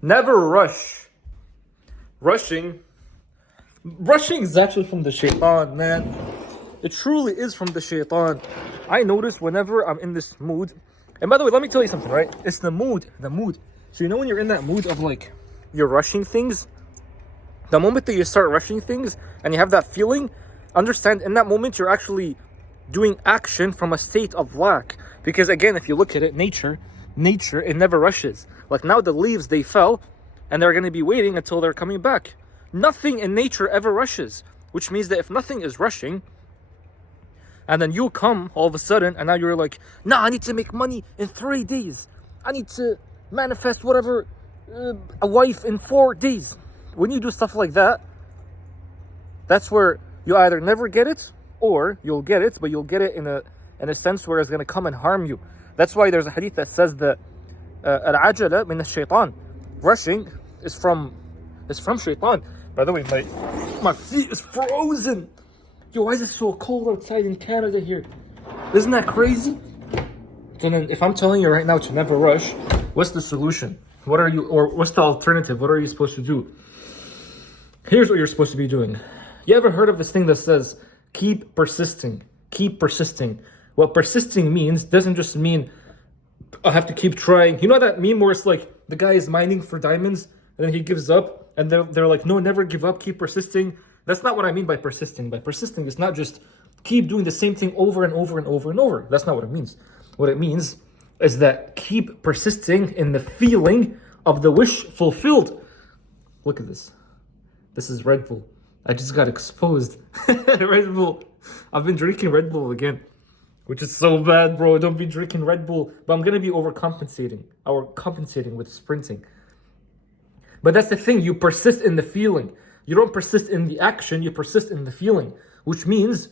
Never rush. Rushing is actually from the shaitan, man. It truly is from the shaitan. I notice whenever I'm in this mood, and by the way, let me tell you something, right? It's the mood. So you know when you're in that mood of like, you're rushing things, the moment that you start rushing things and you have that feeling, understand in that moment you're actually doing action from a state of lack. Because again, if you look at it, nature, it never rushes. Like now the leaves, they fell and they're going to be waiting until they're coming back. Nothing in nature ever rushes, which means that if nothing is rushing, and then you come all of a sudden and now you're like, nah, I need to make money in 3 days. I need to manifest whatever, a wife in 4 days. When you do stuff like that, that's where you either never get it or you'll get it, but you'll get it in a sense where it's going to come and harm you. That's why there's a hadith that says that al-ajala min ash-shaytan. Rushing is from shaitan. By the way, my feet is frozen. Yo, why is it so cold outside in Canada here? Isn't that crazy? So then, if I'm telling you right now to never rush, what's the solution? What's the alternative? What are you supposed to do? Here's what you're supposed to be doing. You ever heard of this thing that says, keep persisting? Keep persisting. What persisting means doesn't just mean, I have to keep trying. You know that meme where it's like, the guy is mining for diamonds, and then he gives up, and they're like, no, never give up, keep persisting. That's not what I mean by persisting. By persisting, it's not just keep doing the same thing over and over and over and over. That's not what it means. What it means is that keep persisting in the feeling of the wish fulfilled. Look at this. This is Red Bull. I just got exposed. Red Bull. I've been drinking Red Bull again, which is so bad, bro. Don't be drinking Red Bull. But I'm going to be compensating with sprinting. But that's the thing. You persist in the feeling. You don't persist in the action. You persist in the feeling. Which means,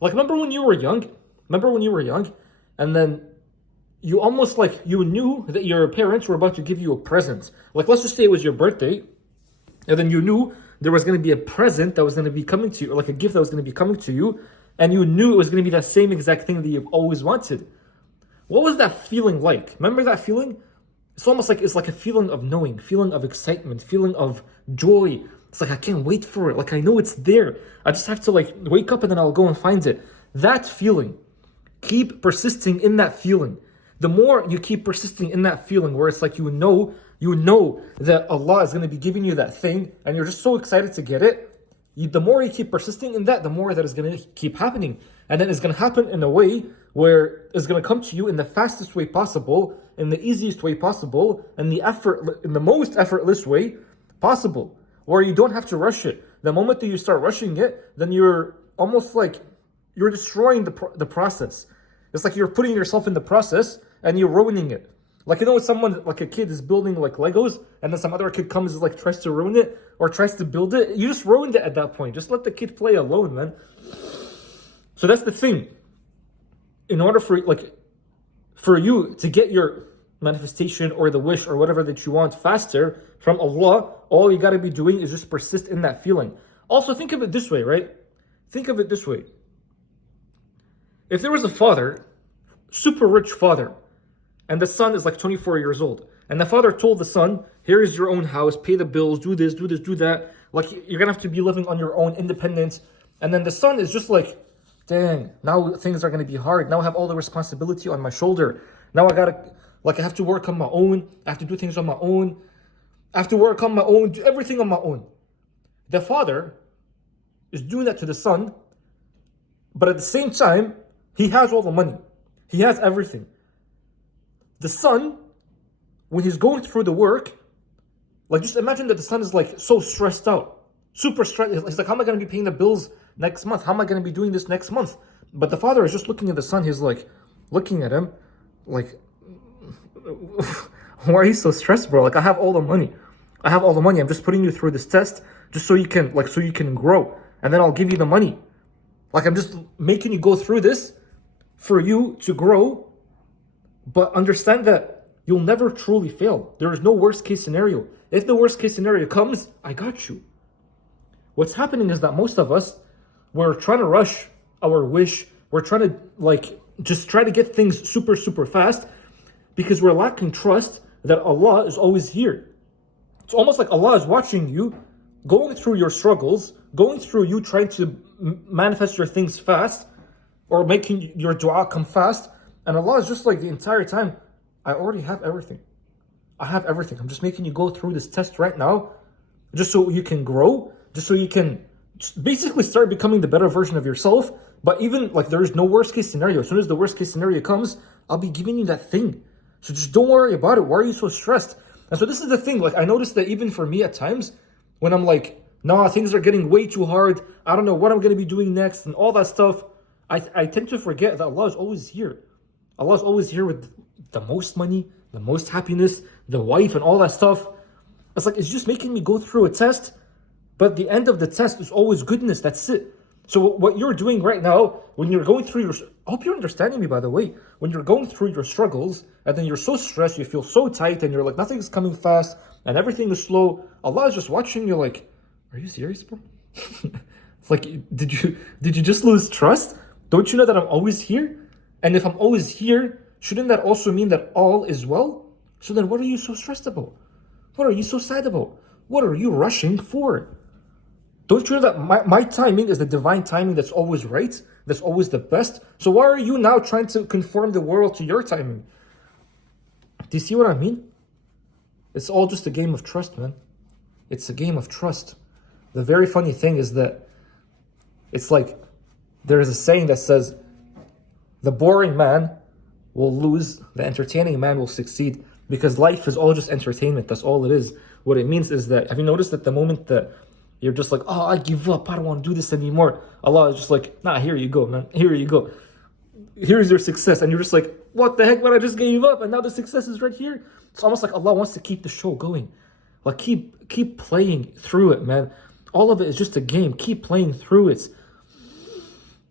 remember when you were young? And then you almost you knew that your parents were about to give you a present. Like, let's just say it was your birthday. And then you knew there was going to be a present that was going to be coming to you, or like a gift that was going to be coming to you. And you knew it was going to be that same exact thing that you've always wanted. What was that feeling like? Remember that feeling? It's almost like, it's like a feeling of knowing, feeling of excitement, feeling of joy. It's like, I can't wait for it. Like, I know it's there. I just have to wake up and then I'll go and find it. That feeling, keep persisting in that feeling. The more you keep persisting in that feeling where it's like, you know that Allah is going to be giving you that thing and you're just so excited to get it. The more you keep persisting in that, the more that is going to keep happening. And then it's going to happen in a way where it's going to come to you in the fastest way possible, in the easiest way possible, in the most effortless way possible, where you don't have to rush it. The moment that you start rushing it, then you're almost like you're destroying the process. It's like you're putting yourself in the process and you're ruining it. Like, you know, when someone, like a kid is building like Legos and then some other kid comes and tries to ruin it or tries to build it, you just ruined it at that point. Just let the kid play alone, man. So that's the thing. In order for you to get your manifestation or the wish or whatever that you want faster from Allah, all you got to be doing is just persist in that feeling. Also, think of it this way, right? Think of it this way. If there was a father, super rich father, and the son is 24 years old, and the father told the son, here is your own house, pay the bills, do this, do that. Like, you're going to have to be living on your own, independent. And then the son is just like, dang, now things are going to be hard. Now I have all the responsibility on my shoulder. Now I have to work on my own. I have to do things on my own. I have to work on my own, do everything on my own. The father is doing that to the son, but at the same time, he has all the money. He has everything. The son, when he's going through the work, just imagine that the son is so stressed out, super stressed. He's like, how am I going to be paying the bills next month? How am I going to be doing this next month? But the father is just looking at the son. He's looking at him like, why are you so stressed, bro? I have all the money. I'm just putting you through this test just so you can grow. And then I'll give you the money. I'm just making you go through this for you to grow. But understand that you'll never truly fail. There is no worst case scenario. If the worst case scenario comes, I got you. What's happening is that most of us, we're trying to rush our wish. We're trying to just try to get things super, super fast because we're lacking trust that Allah is always here. It's almost like Allah is watching you, going through your struggles, going through you trying to manifest your things fast, or making your dua come fast. And Allah is just like the entire time, I already have everything. I have everything. I'm just making you go through this test right now, just so you can grow, just so you can basically start becoming the better version of yourself. But even like there is no worst case scenario. As soon as the worst case scenario comes, I'll be giving you that thing. So just don't worry about it. Why are you so stressed? And so this is the thing. Like I noticed that even for me at times, when I'm like, nah, things are getting way too hard. I don't know what I'm going to be doing next and all that stuff. I tend to forget that Allah is always here. Allah is always here with the most money, the most happiness, the wife and all that stuff. It's like, it's just making me go through a test. But the end of the test is always goodness. That's it. So what you're doing right now, when you're going through your... I hope you're understanding me, by the way. When you're going through your struggles, and then you're so stressed, you feel so tight, and you're like, nothing's coming fast, and everything is slow. Allah is just watching you like, are you serious, bro? It's like, did you just lose trust? Don't you know that I'm always here? And if I'm always here, shouldn't that also mean that all is well? So then what are you so stressed about? What are you so sad about? What are you rushing for? Don't you know that my timing is the divine timing that's always right? That's always the best? So why are you now trying to conform the world to your timing? Do you see what I mean? It's all just a game of trust, man. It's a game of trust. The very funny thing is that it's like there is a saying that says, the boring man will lose, the entertaining man will succeed, because life is all just entertainment. That's all it is. What it means is that, have you noticed that the moment that you're just like, oh, I give up, I don't want to do this anymore, Allah is just like, nah, here you go, man. Here you go. Here's your success. And you're just like, what the heck, man, I just gave up and now the success is right here. It's almost like Allah wants to keep the show going. Like, keep playing through it, man. All of it is just a game. Keep playing through it.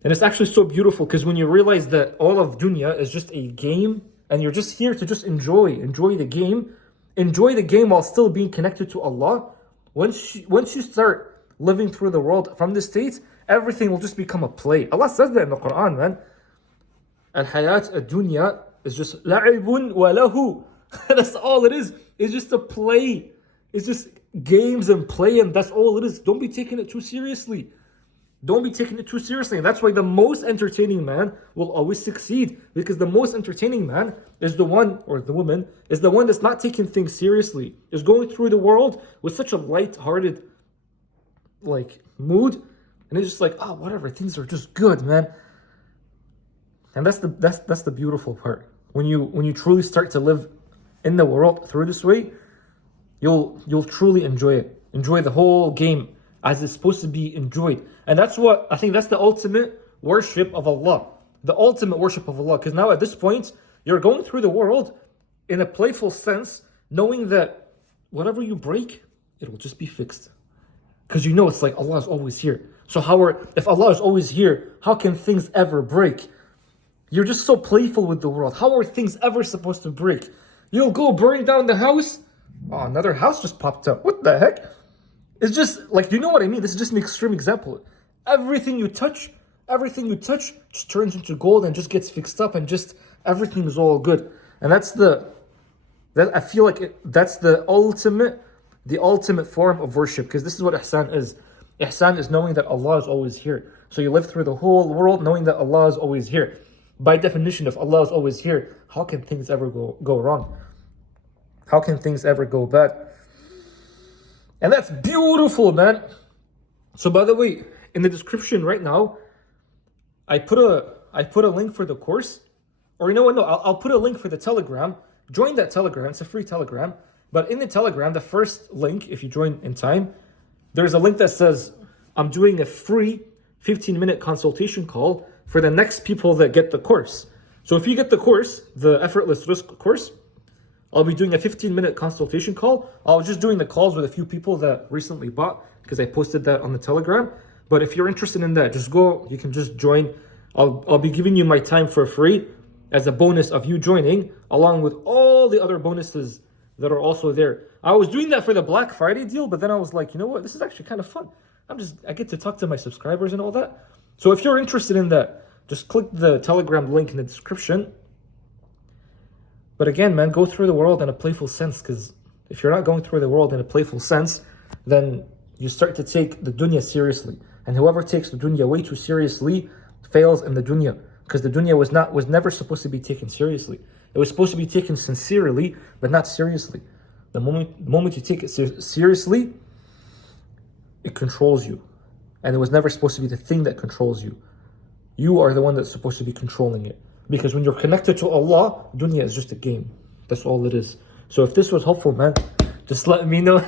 And it's actually so beautiful, because when you realize that all of dunya is just a game, and you're just here to just enjoy the game while still being connected to Allah. Once you start living through the world from this state, everything will just become a play. Allah says that in the Quran, man. Al-hayat ad-dunya is just la'ibun wa lahu. That's all it is. It's just a play. It's just games and play, and that's all it is. Don't be taking it too seriously. Don't be taking it too seriously. And that's why the most entertaining man will always succeed. Because the most entertaining man is the one, or the woman, is the one that's not taking things seriously. Is going through the world with such a light-hearted, like, mood. And it's just like, oh, whatever, things are just good, man. And that's the beautiful part. When you truly start to live in the world through this way, you'll truly enjoy it. Enjoy the whole game as it's supposed to be enjoyed. And that's what, I think that's the ultimate worship of Allah. The ultimate worship of Allah. Because now at this point, you're going through the world in a playful sense, knowing that whatever you break, it will just be fixed. Because you know it's like Allah is always here. So if Allah is always here, how can things ever break? You're just so playful with the world. How are things ever supposed to break? You'll go burn down the house. Oh, another house just popped up. What the heck? It's just, like, you know what I mean? This is just an extreme example. Everything you touch just turns into gold and just gets fixed up, and just everything is all good. And I feel like that's the ultimate form of worship, because this is what ihsan is. Ihsan is knowing that Allah is always here. So you live through the whole world knowing that Allah is always here. By definition, if Allah is always here, how can things ever go wrong? How can things ever go bad? And that's beautiful, man. So by the way, in the description right now, I put a link for the course. Or you know what? No, I'll put a link for the Telegram. Join that Telegram. It's a free Telegram. But in the Telegram, the first link, if you join in time, there's a link that says, I'm doing a free 15-minute consultation call for the next people that get the course. So if you get the course, the Effortless Risk course, I'll be doing a 15-minute consultation call. I was just doing the calls with a few people that recently bought, because I posted that on the Telegram. But if you're interested in that, just go. You can just join. I'll be giving you my time for free as a bonus of you joining, along with all the other bonuses that are also there. I was doing that for the Black Friday deal, but then I was like, you know what? This is actually kind of fun. I get to talk to my subscribers and all that. So if you're interested in that, just click the Telegram link in the description. But But again, man, go through the world in a playful sense, because if you're not going through the world in a playful sense, then you start to take the dunya seriously. And whoever takes the dunya way too seriously fails in the dunya, because the dunya was never supposed to be taken seriously. It was supposed to be taken sincerely, but not seriously. The moment you take it seriously, it controls you. And it was never supposed to be the thing that controls you. You are the one that's supposed to be controlling it. Because when you're connected to Allah, dunya is just a game. That's all it is. So if this was helpful, man, just let me know.